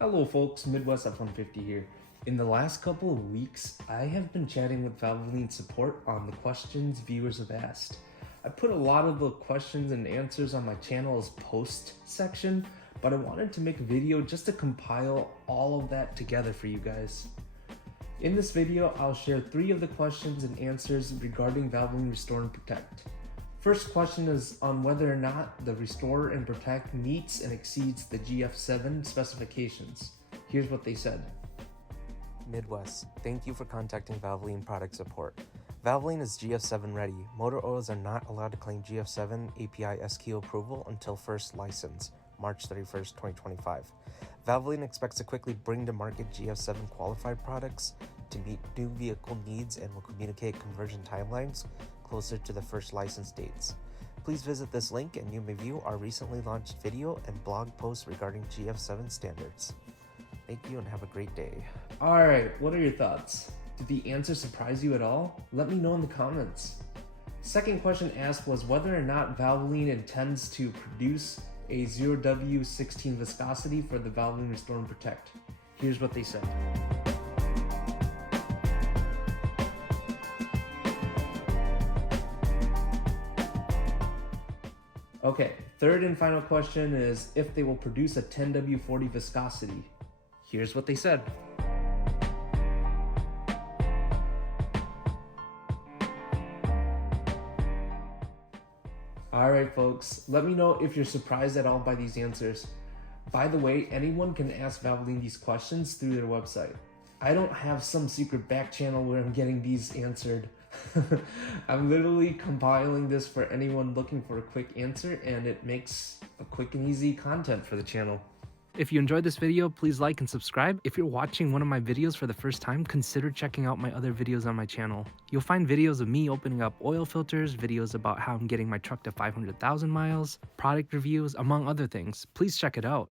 Hello folks, Midwest F-150 here. In the last couple of weeks, I have been chatting with Valvoline support on the questions viewers have asked. I put a lot of the questions and answers on my channel's post section, but I wanted to make a video just to compile all of that together for you guys. In this video, I'll share 3 of the questions and answers regarding Valvoline Restore and Protect. First question is on whether or not the Restore and Protect meets and exceeds the GF-7 specifications. Here's what they said. Midwest, thank you for contacting Valvoline product support. Valvoline is GF-7 ready. Motor oils are not allowed to claim GF-7 API SQ approval until first license, March 31st, 2025. Valvoline expects to quickly bring to market GF-7 qualified products to meet new vehicle needs and will communicate conversion timelines closer to the first license dates. Please visit this link and you may view our recently launched video and blog posts regarding GF-7 standards. Thank you and have a great day. Alright, what are your thoughts? Did the answer surprise you at all? Let me know in the comments. Second question asked was whether or not Valvoline intends to produce a 0W16 viscosity for the Valvoline Restore and Protect. Here's what they said. Okay, third and final question is if they will produce a 10W40 viscosity. Here's what they said. Alright folks, let me know if you're surprised at all by these answers. By the way, anyone can ask Valvoline these questions through their website. I don't have some secret back channel where I'm getting these answered. I'm literally compiling this for anyone looking for a quick answer, and it makes a quick and easy content for the channel. If you enjoyed this video, please like and subscribe. If you're watching one of my videos for the first time, consider checking out my other videos on my channel. You'll find videos of me opening up oil filters, videos about how I'm getting my truck to 500,000 miles, product reviews, among other things. Please check it out.